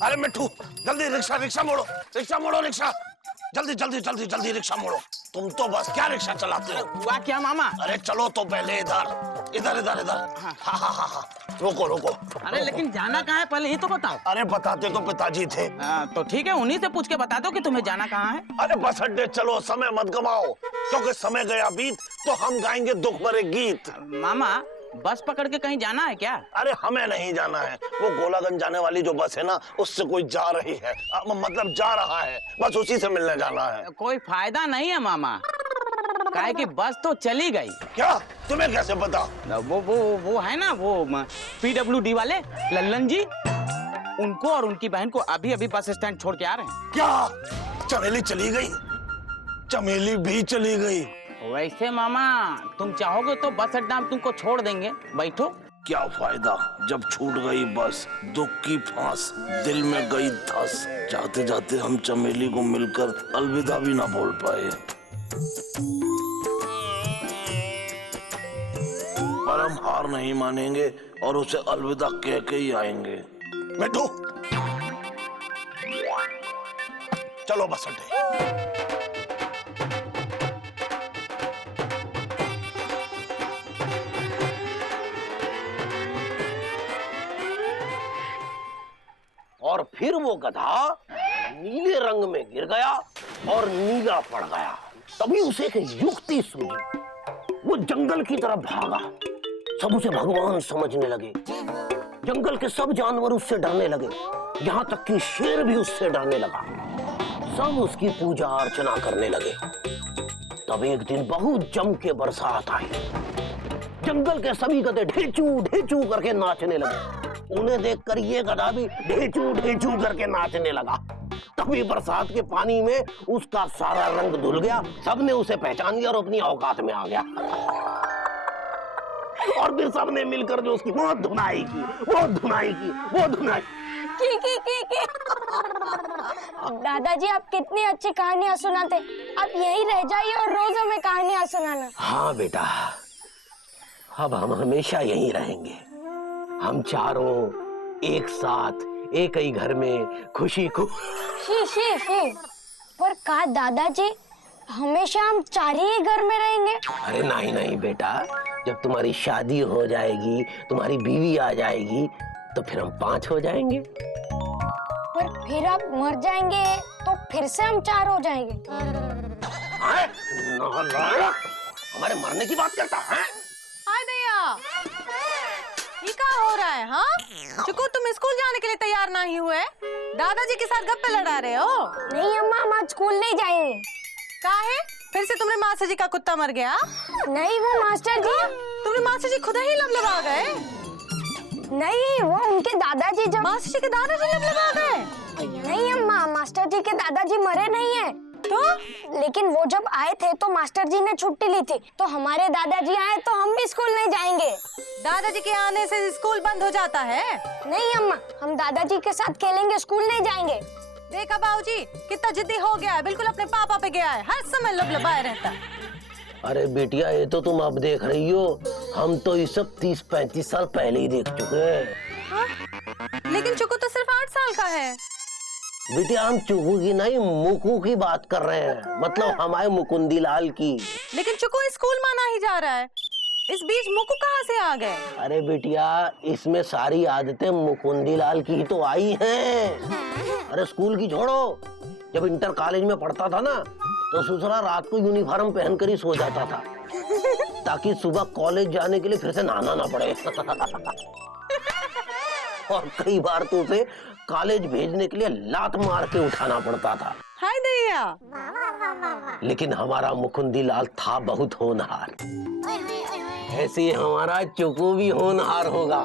अरे मिट्टू जल्दी rickshaw rickshaw मोड़ो, rickshaw मोड़ो, rickshaw जल्दी जल्दी जल्दी जल्दी रिक्शा मोड़ो। तुम तो बस क्या रिक्शा चलाते हो? हुआ क्या मामा? अरे चलो तो पहले इधर इधर इधर इधर। हाँ हाँ हाँ हाँ रोको रोको। अरे लेकिन जाना कहाँ है पहले ही तो बताओ। अरे बताते तो पिताजी थे। तो ठीक है, उन्हीं से पूछ के बता दो कि तुम्हें जाना कहाँ है। अरे बस अड्डे चलो, समय मत गवाओ, क्योंकि समय गया बीत तो हम गाएंगे दुख भरे गीत। मामा बस पकड़ के कहीं जाना है क्या? अरे हमें नहीं जाना है, वो गोलागंज जाने वाली जो बस है ना, उससे कोई जा रही है, मतलब जा रहा है, बस उसी से मिलने जाना है। कोई फायदा नहीं है मामा, काहे कि बस तो चली गई। क्या? तुम्हें कैसे पता? वो है ना, वो PWD वाले लल्लन जी, उनको और उनकी बहन को अभी अभी बस स्टैंड छोड़ के आ रहे हैं। क्या चमेली चली गई? चमेली भी चली गई? वैसे मामा तुम चाहोगे तो बस अड्डा हम तुमको छोड़ देंगे, बैठो। क्या फायदा जब छूट गई बस, दुख की फांस दिल में गई धस, जाते जाते हम चमेली को मिलकर अलविदा भी ना बोल पाए। पर हम हार नहीं मानेंगे और उसे अलविदा कह के ही आएंगे। बैठो चलो बस अड्डे। और फिर वो गधा नीले रंग में गिर गया और नीला पड़ गया। तभी उसे एक युक्ति सूझी, वो जंगल की तरफ भागा। सब उसे भगवान समझने लगे, जंगल के सब जानवर उससे डरने लगे, यहाँ तक कि शेर भी उससे डरने लगा। सब उसकी पूजा अर्चना करने लगे। तब एक दिन बहुत जम के बरसात आई। जंगल के सभी गधे ढेचू ढेचू करके नाचने लगे। उन्हें देखकर ये गधा भी ढेचू ढेचू करके नाचने लगा। तभी बरसात के पानी में उसका सारा रंग धुल गया। सबने उसे पहचान लिया और अपनी औकात में आ गया। और फिर सबने मिलकर जो उसकी वो धुनाई की, वो धुनाई की, वो धुनाई की। दादाजी आप कितनी अच्छी कहानियां सुनाते, आप यहीं रह जाइए और रोज हमें कहानियां सुनाना। हाँ बेटा, अब हम हमेशा यहीं रहेंगे। हम चारों एक साथ एक ही घर में खुशी को पर का दादाजी हमेशा हम चार ही घर में रहेंगे? अरे नहीं नहीं बेटा, जब तुम्हारी शादी हो जाएगी, तुम्हारी बीवी आ जाएगी, तो फिर हम 5 हो जाएंगे। पर फिर आप मर जाएंगे तो फिर से हम 4 हो जाएंगे। हमारे मरने की बात करता है? हाय दैया, ये क्या हो रहा है? हाँ चुकू, तुम स्कूल जाने के लिए तैयार नहीं हुए, दादाजी के साथ गप्पे लड़ा रहे हो? नहीं अम्मा, हम आज स्कूल नहीं जाएंगे। काहे? फिर से तुमने मास्टर जी का कुत्ता मर गया? नहीं वो मास्टर जी, तुमने मास्टर जी खुद ही लबलबा गए? नहीं वो उनके दादाजी, जब मास्टर जी के दादाजी लबलबा गए? नहीं अम्मा, मास्टर जी के दादाजी मरे नहीं है तो? लेकिन वो जब आए थे तो मास्टर जी ने छुट्टी ली थी, तो हमारे दादाजी आए तो हम भी स्कूल नहीं जाएंगे। दादाजी के आने से स्कूल बंद हो जाता है? नहीं अम्मा, हम दादाजी के साथ खेलेंगे, स्कूल नहीं जाएंगे। देखा बाबूजी कितना जिद्दी हो गया है, बिल्कुल अपने पापा पे गया है, हर समय लबलबाए रहता। अरे बेटिया, ये तो तुम अब देख रही हो, हम तो ये सब 30-35 साल पहले ही देख चुके हैं। लेकिन चुकू तो सिर्फ 8 साल का है। बेटिया हम चुकू की नहीं, मुकू की बात कर रहे हैं, मतलब हमारे मुकुंदी लाल की। लेकिन चुकू स्कूल माना ही जा रहा है, इस बीच मुकू कहाँ से आ गए? अरे बेटिया, इसमें सारी आदतें मुकुंदी लाल की ही तो आई हैं। अरे स्कूल की छोड़ो, जब इंटर कॉलेज में पढ़ता था ना, तो ससुरा रात को यूनिफॉर्म पहनकर ही सो जाता था, ताकि सुबह कॉलेज जाने के लिए फिर से नहाना ना पड़े। और कई बार तो उसे कॉलेज भेजने के लिए लात मार के उठाना पड़ता था। हाय दैया, लेकिन हमारा मुकुंदी लाल था बहुत होनहार, ऐसे ही हमारा चुकू भी होनहार होगा।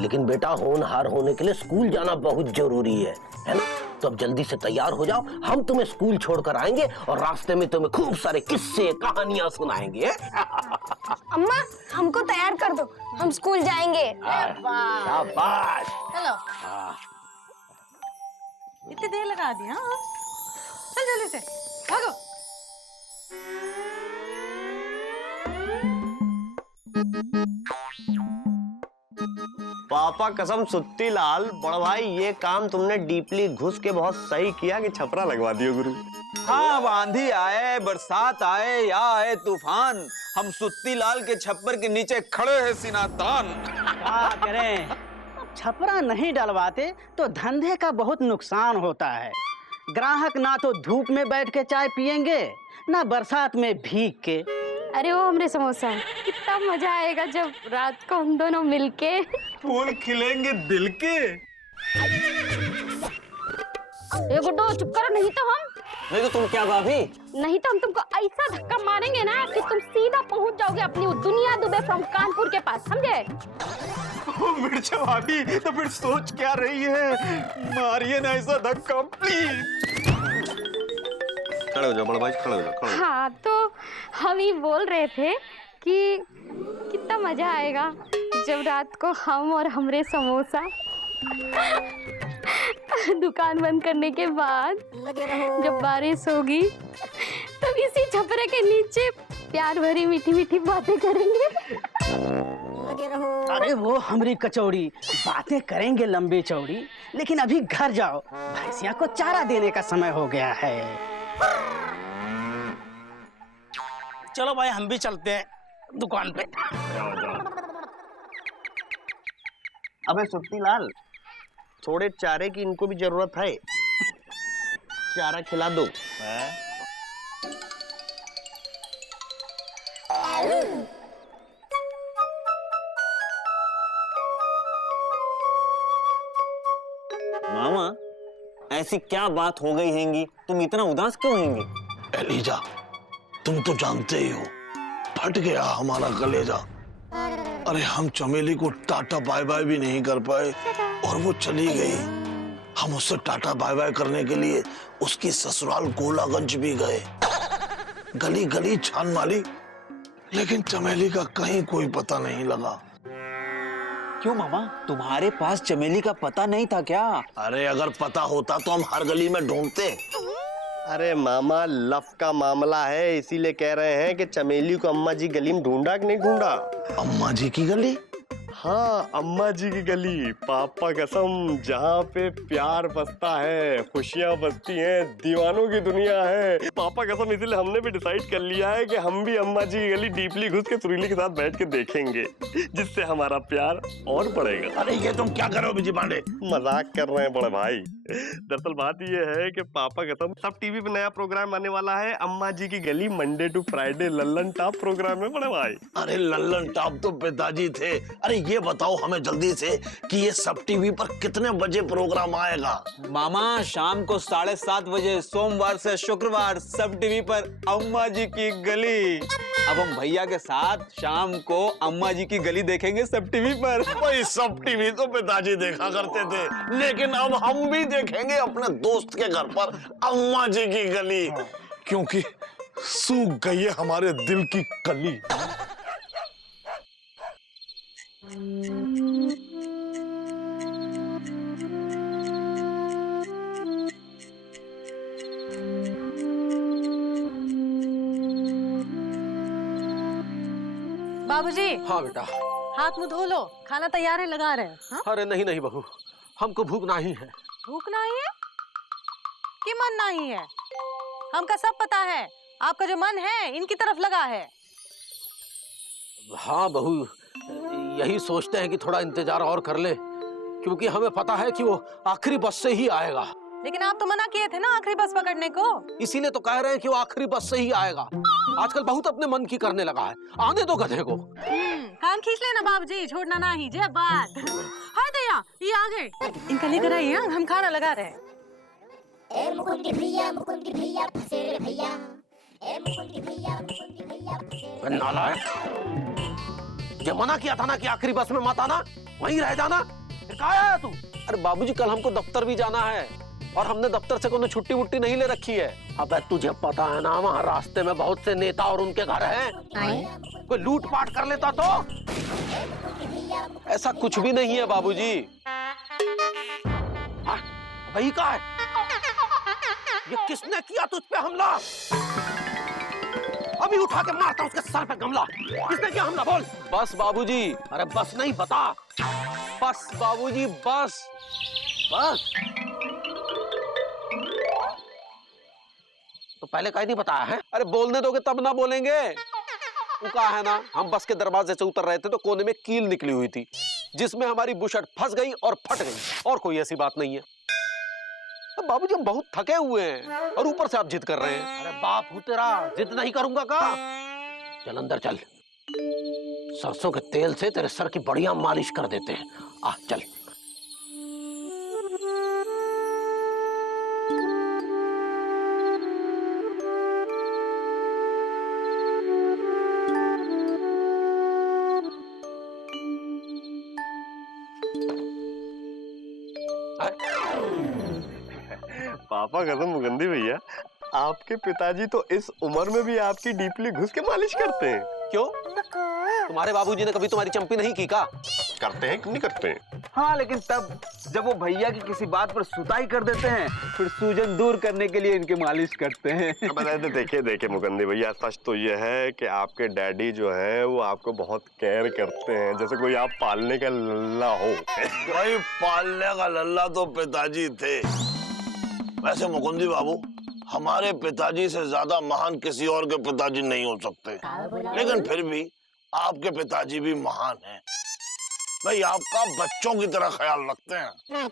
लेकिन बेटा, होनहार होने के लिए स्कूल जाना बहुत जरूरी है ना? तो अब जल्दी से तैयार हो जाओ, हम तुम्हें स्कूल छोड़कर आएंगे और रास्ते में तुम्हें खूब सारे किस्से कहानियां सुनाएंगे। अम्मा हमको तैयार कर दो, हम स्कूल जाएंगे। शाबाश। चलो। इतनी देर लगा दी? हाँ चल जल्दी से भागो। पापा कसम सुत्ती लाल बड़ा भाई, ये काम तुमने डीपली घुस के बहुत सही किया कि छपरा लगवा दियो गुरु। हाँ, आंधी आए, बरसात आए या आए तूफान, हम सुत्ती लाल के छप्पर के नीचे खड़े हैं सीना तान। क्या करें, छपरा नहीं डलवाते तो धंधे का बहुत नुकसान होता है। ग्राहक ना तो धूप में बैठ के चाय पियेंगे, ना बरसात में भीग के। अरे वो हमरे समोसा, कितना मजा आएगा जब रात को हम दोनों मिलके फूल खिलेंगे दिल के। ए गुड्डो चुप करो, नहीं तो तुम क्या भाभी? नहीं तो हम तुमको ऐसा धक्का मारेंगे ना कि तुम सीधा पहुंच जाओगे अपनी दुनिया दुबे फ्रॉम कानपुर के पास, समझे? मिर्चा भाभी, तो फिर सोच क्या रही है? मारिए ना ऐसा धक्का प्लीज। खड़े हो जाओ बड़ा भाई, खड़े हो जाओ। हाँ, तो हम ही बोल रहे थे कि कितना मजा आएगा जब रात को हम और हमरे समोसा दुकान बंद करने के बाद जब बारिश होगी तब इसी छपरे के नीचे प्यार भरी मीठी मीठी बातें करेंगे। अरे वो हमरी कचौड़ी, बातें करेंगे लंबी चौड़ी, लेकिन अभी घर जाओ, भैंसिया को चारा देने का समय हो गया है। चलो भाई, हम भी चलते हैं दुकान पे। अबे सुत्ती लाल, थोड़े चारे की इनको भी जरूरत है, चारा खिला दो। मामा, ऐसी क्या बात हो गई हैंगी? तुम इतना उदास क्यों हैंगी? एलिजा, तुम तो जानते ही हो, फट गया हमारा कलेजा। अरे हम चमेली को टाटा बाय बाय भी नहीं कर पाए और वो चली गई। हम उससे टाटा बाय बाय करने के लिए उसकी ससुराल गोलागंज भी गए, गली गली छान मारी, लेकिन चमेली का कहीं कोई पता नहीं लगा। क्यों मामा, तुम्हारे पास चमेली का पता नहीं था क्या? अरे अगर पता होता तो हम हर गली में ढूंढते। अरे मामा, लफ का मामला है, इसीलिए कह रहे हैं कि चमेली को अम्मा जी गली में ढूंढा कि नहीं ढूंढा? अम्मा जी की गली? हाँ, अम्मा जी की गली। पापा कसम, जहाँ पे प्यार बसता है, खुशियाँ बसती हैं, दीवानों की दुनिया है। पापा कसम, इसलिए हमने भी डिसाइड कर लिया है कि हम भी अम्मा जी की गली डीपली घुस के सुरीली के साथ बैठ के देखेंगे, जिससे हमारा प्यार और बढ़ेगा। अरे ये तुम क्या कर रहे हो विजय पांडे? मजाक कर रहे हैं बड़े भाई। दरअसल बात ये है कि पापा कसम, सब टीवी पे नया प्रोग्राम आने वाला है, अम्मा जी की गली, Monday to Friday Lallantop programme है बड़े भाई। अरे लल्लन टॉप तो पिताजी थे। अरे ये बताओ हमें जल्दी से कि ये सब टीवी पर कितने बजे प्रोग्राम आएगा? मामा, शाम को 7:30 बजे सोमवार से शुक्रवार सब टीवी पर अम्मा जी की गली। अब हम भैया के साथ शाम को अम्मा जी की गली देखेंगे सब टीवी पर। भाई सब टीवी तो पिताजी देखा करते थे, लेकिन अब हम भी देखेंगे अपने दोस्त के घर पर अम्मा जी की गली, क्योंकि सूख गई है हमारे दिल की कली। बाबूजी। हाँ बेटा। हाथ मुंह धो लो, खाना तैयार है, लगा रहे हैं। हाँ? अरे नहीं नहीं बहू, हमको भूख नहीं है। भूख नहीं है कि मन नहीं है? हमका सब पता है, आपका जो मन है इनकी तरफ लगा है। हाँ बहू, यही सोचते हैं कि थोड़ा इंतजार और कर ले, क्योंकि हमें पता है कि वो आखिरी बस से ही आएगा। लेकिन आप तो मना किए थे ना आखिरी बस पकड़ने को। इसीलिए तो कह रहे हैं कि वो आखिरी बस से ही आएगा। आजकल बहुत अपने मन की करने लगा है, आने दो गधे को। कान खींच लेना बाबूजी, छोड़ना ना ही जे बात। हाय दया, ये आ गए, इनका लेकर आइए, हम खाना लगा रहे हैं। ए मुकुंद भैया फंसे रे भैया, ए मुकुंद भैया फंसे रे। नालायक, ये मना किया था ना कि आखिरी बस में मत आना, वहीं रह जाना। कहाँ आया तू? अरे बाबूजी, कल हमको दफ्तर भी जाना है और हमने दफ्तर से कोई छुट्टी वुट्टी नहीं ले रखी है। अबे तुझे पता है ना, वहाँ रास्ते में बहुत से नेता और उनके घर हैं। कोई लूट पाट कर लेता तो? ऐसा कुछ भी नहीं है बाबूजी। वही कहा है? ये किसने किया तुझ पे हमला? अभी उठा के मारता उसके सर पे गमला। किसने किया हमला, बोल। बस बाबूजी। अरे बस नहीं, बता। बस बाबूजी बस बस। तो पहले कहीं नहीं बताया है? अरे बोलने दोगे तब ना बोलेंगे। वो कहा है ना, हम बस के दरवाजे से उतर रहे थे तो कोने में कील निकली हुई थी जिसमें हमारी बुशर्ट फंस गई और फट गई, और कोई ऐसी बात नहीं है। अब बाबूजी हम बहुत थके हुए हैं और ऊपर से आप जिद कर रहे हैं। अरे बाप हूँ तेरा, जिद नहीं करूंगा का? चल अंदर चल, सरसों के तेल से तेरे सर की बढ़िया मालिश कर देते हैं। आ चल। पापा कसम मुगंदी भैया, आपके पिताजी तो इस उम्र में भी आपकी डीपली घुस के मालिश करते हैं। क्यों? तुम्हारे बाबूजी ने कभी तुम्हारी चंपी नहीं की का? करते हैं कि नहीं करते हैं? हाँ, लेकिन तब जब वो भैया की किसी बात पर सुताई कर देते हैं, फिर सूजन दूर करने के लिए इनकी मालिश करते हैं। देखिए मुगंदी भैया, सच तो ये है कि आपके डैडी जो है वो आपको बहुत केयर करते हैं, जैसे कोई आप पालने का लल्ला हो। भाई पालने का लल्ला तो पिताजी थे। वैसे मुकुंदी बाबू, हमारे पिताजी से ज्यादा महान किसी और के पिताजी नहीं हो सकते, लेकिन फिर भी आपके पिताजी भी महान हैं। भाई आपका बच्चों की तरह ख्याल रखते हैं। मैं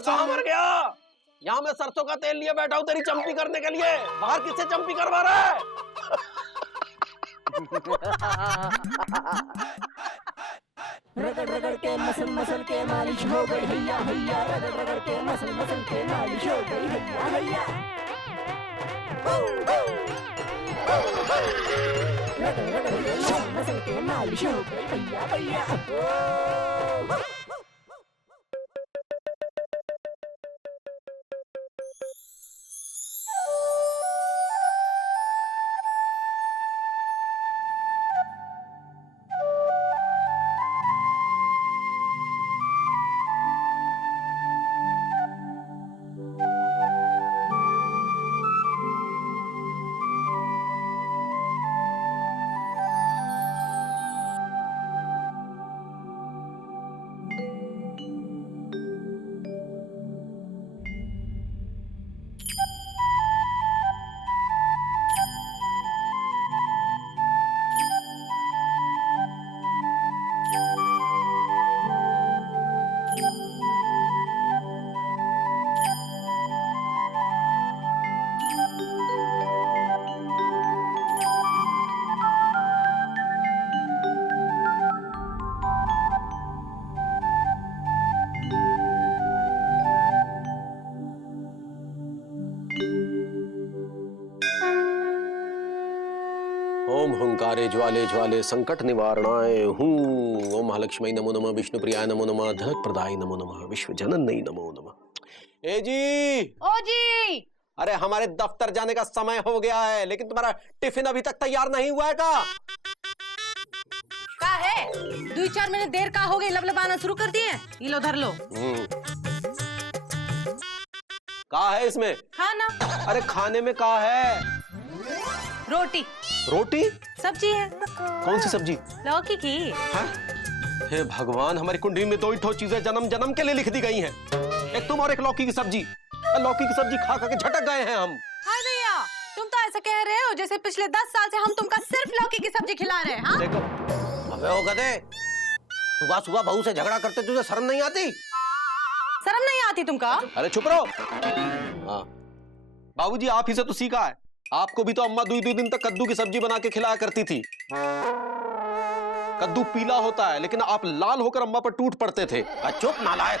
कहाँ मर गया? यहाँ मैं सरसों का तेल लिए बैठा हूँ तेरी चंपी करने के लिए। बाहर किससे चंपी करवा रहा है? रगड़ रगड़ के मसल मसल के मालिश हो गई भैया भैया, रगड़ रगड़ के मसल मसल के मालिश हो गई भैया भैया, रगड़ रगड़ के मसल मसल के मालिश हो गई भैया भैया। ओम हंकारे ज्वाले ज्वाले संकट निवारणाय हूँ। ओम महालक्ष्मी नमो नमः, विष्णु प्रियाय नमो नमः, धनक प्रदाय नमो नमः, विश्व जननी नमो नमः। ए जी! ओ जी! अरे हमारे दफ्तर जाने का समय हो गया है, लेकिन तुम्हारा टिफिन अभी तक तैयार नहीं हुआ है का? का है? 2-4 मिनट देर का हो गई, लबलबाना शुरू कर दिए। ये लो धर लो। का है इसमें? खाना। अरे खाने में का है? रोटी। रोटी? सब्जी है। कौन सी सब्जी? लौकी की। हे भगवान, हमारी कुंडली में दो ही ठो चीजें जन्म जन्म के लिए लिख दी गई हैं, एक तुम और एक लौकी की सब्जी। लौकी की सब्जी खा खा के झटक गए हैं हम। हाय भैया, तुम तो ऐसा कह रहे हो जैसे पिछले 10 साल से हम तुमका सिर्फ लौकी की सब्जी खिला रहे हैं। हाँ? देखो, अबे ओ गधे, सुबह सुबह बहू से झगड़ा करते तुझे शर्म नहीं आती? शर्म नहीं आती तुमका? अरे चुप रहो। हाँ, बाबूजी आप ही से तो सीखा है। आपको भी तो अम्मा 2 दिन तक कद्दू की सब्जी बना के खिलाया करती थी। कद्दू पीला होता है, लेकिन आप लाल होकर अम्मा पर टूट पड़ते थे। चुप नालायक,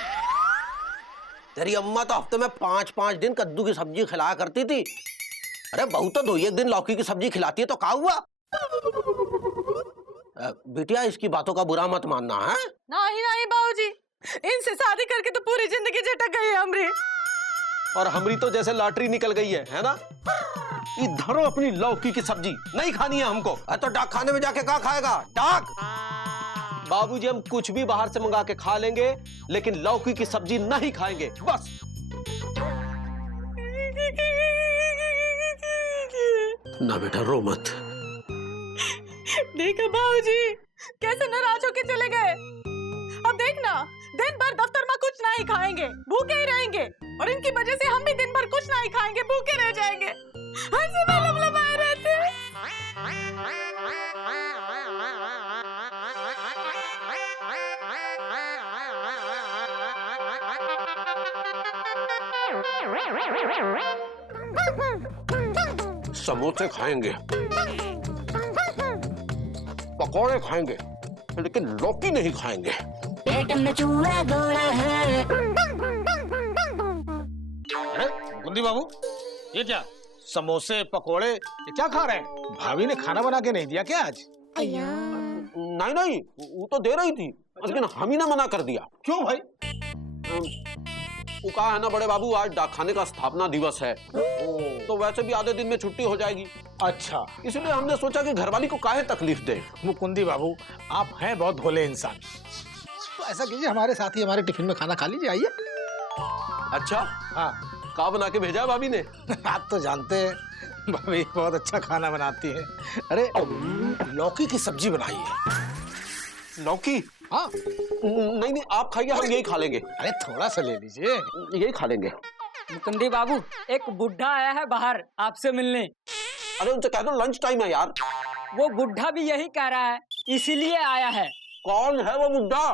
तेरी अम्मा तो हफ्ते में 5-5 दिन कद्दू की सब्जी खिलाया करती थी। अरे बहू तो 2-1 दिन लौकी की सब्जी खिलाती है तो क्या हुआ? बिटिया इसकी बातों का बुरा मत मानना है। नहीं नहीं बाबूजी, इनसे शादी करके तो पूरी जिंदगी झटक गई है हमरी। और हमरी तो जैसे लॉटरी निकल गई है ना? इधर अपनी लौकी की सब्जी नहीं खानी है हमको। तो डाक खाने में जाके क्या खाएगा? डाक? बाबूजी हम कुछ भी बाहर से मंगा के खा लेंगे, लेकिन लौकी की सब्जी नहीं खाएंगे, बस। ना बेटा रो मत। देखो बाबूजी कैसे नाराज होके चले गए। अब देखना, दिन भर दफ्तर में कुछ नहीं खाएंगे, भूखे ही रहेंगे, और इनकी वजह से हम भी दिन भर कुछ नहीं खाएंगे, भूखे रह जाएंगे। हर समय लबलबाए रहते हैं। समोसे खाएंगे, पकौड़े खाएंगे, लेकिन लौकी नहीं खाएंगे। पेट में चूहा दौड़ा है। गुंदी बाबू, ये क्या समोसे पकोड़े ये क्या खा रहे हैं? भाभी ने खाना बना के नहीं दिया क्या आज? नहीं नहीं, वो तो दे रही थी, लेकिन हम ही ने मना कर दिया। क्यों भाई? वो कहा है ना बड़े बाबू, आज डाकखाने का स्थापना दिवस है, तो वैसे भी आधे दिन में छुट्टी हो जाएगी। अच्छा, इसलिए हमने सोचा कि घरवाली को काहे तकलीफ दे। मुकुंदी बाबू, आप हैं बहुत भोले इंसान, तो ऐसा कीजिए हमारे साथ ही हमारे टिफिन में खाना खा लीजिए, आइए। अच्छा, हाँ, का बना के भेजा है भाभी ने? आप तो जानते हैं भाभी बहुत अच्छा खाना बनाती है। अरे लौकी की सब्जी बनाई है। लौकी? हाँ। नहीं नहीं, आप खाइए, हम यही खा लेंगे। अरे थोड़ा सा ले लीजिए, यही खा लेंगे। मुकुंदी बाबू, एक बुढ़ा आया है बाहर आपसे मिलने। अरे उनसे कह दो लंच टाइम है यार। वो बुढ़ा भी यही कह रहा है, इसीलिए आया है। कौन है वो बुढ़ा?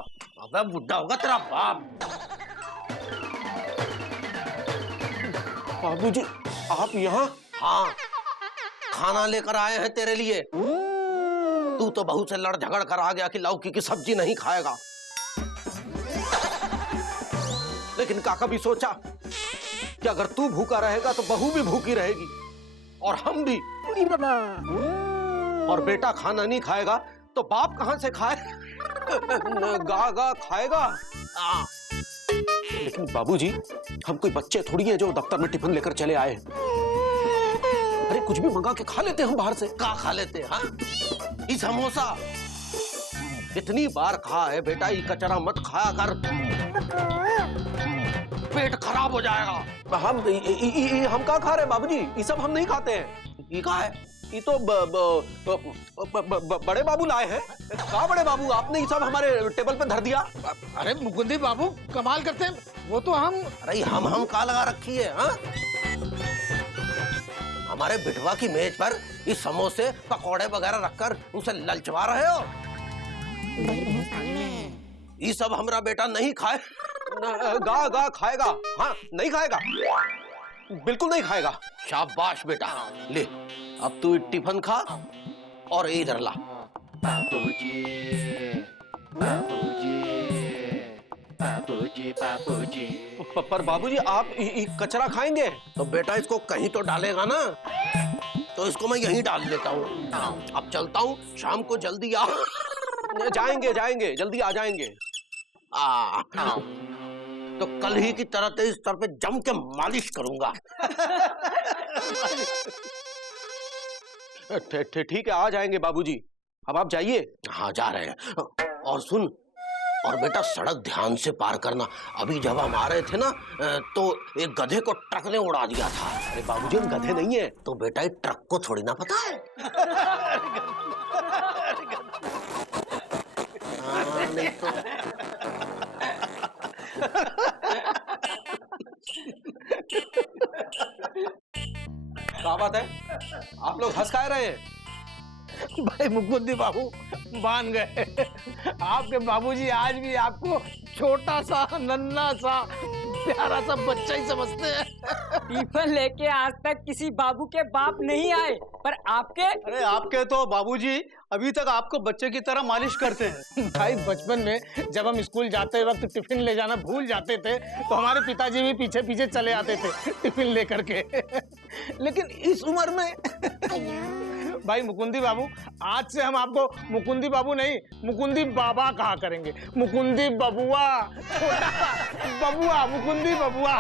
अबे बुढ़ा होगा तेरा बाप। बाबूजी, आप यहाँ? हाँ, खाना लेकर आए हैं तेरे लिए। तू तो बहू से लड़ झगड़ कर आ गया कि लौकी की सब्जी नहीं खाएगा, लेकिन काका भी सोचा कि अगर तू भूखा रहेगा तो बहू भी भूखी रहेगी, और हम भी। और बेटा खाना नहीं खाएगा तो बाप कहां से खाए? गा गा खाएगा। लेकिन बाबूजी, हम कोई बच्चे थोड़ी हैं जो दफ्तर में टिफिन लेकर चले आए। अरे कुछ भी मंगा के खा लेते हैं हम बाहर से। का खा लेते हैं? हाँ, ये समोसा इतनी बार खा है बेटा, ये कचरा मत खाया कर, पेट खराब हो जाएगा। हम क्या खा रहे हैं बाबूजी? ये सब हम नहीं खाते हैं। ये क्या है? ये तो बड़े बाबू लाए हैं। कहाँ बड़े बाबू? आपने ये सब हमारे टेबल पे धर दिया। अरे मुकुंदी बाबू कमाल करते हैं, वो तो हम। अरे हम का लगा रखी है? हाँ, हमारे बिटवा की मेज पर ये समोसे पकौड़े वगैरह रखकर उसे ललचवा रहे हो। ये सब हमारा बेटा नहीं खाए। गा गा खाएगा। हाँ, नहीं खाएगा, बिल्कुल नहीं खाएगा। शाबाश बेटा, ले अब तू टिफिन खा और इधर ला। पर बाबूजी, आप कचरा खाएंगे? तो बेटा इसको कहीं तो डालेगा ना, तो इसको मैं यहीं डाल देता हूँ। अब चलता हूँ, शाम को जल्दी आ। जाएंगे जाएंगे, जल्दी आ जाएंगे। तो कल ही की तरह तेरे सर पे जम के मालिश करूंगा। ठीक है, आ जाएंगे बाबूजी। अब आप जाइए। हाँ, जा रहे हैं। और सुन, और बेटा सड़क ध्यान से पार करना। अभी जब हम आ रहे थे ना, तो एक गधे को ट्रक ने उड़ा दिया था। अरे बाबूजी, हम गधे नहीं है। तो बेटा ट्रक को थोड़ी ना पता है। नहीं तो क्या बात है, आप लोग हंस खा रहे हैं? भाई मुकुंदी बाबू मान गए, आपके बाबूजी आज भी आपको छोटा सा नन्हा सा प्यारा सा बच्चा ही समझते हैं। टिफिन लेके आज तक किसी बाबू के बाप नहीं आए, पर आपके। अरे आपके तो बाबूजी अभी तक आपको बच्चे की तरह मालिश करते हैं। भाई बचपन में जब हम स्कूल जाते वक्त टिफिन ले जाना भूल जाते थे, तो हमारे पिताजी भी पीछे पीछे चले आते थे टिफिन लेकर के। लेकिन इस उम्र में भाई मुकुंदी बाबू, आज से हम आपको मुकुंदी बाबू नहीं, मुकुंदी बाबा कहा करेंगे। मुकुंदी बबुआ, छोटा बबुआ, मुकुंदी बबुआ।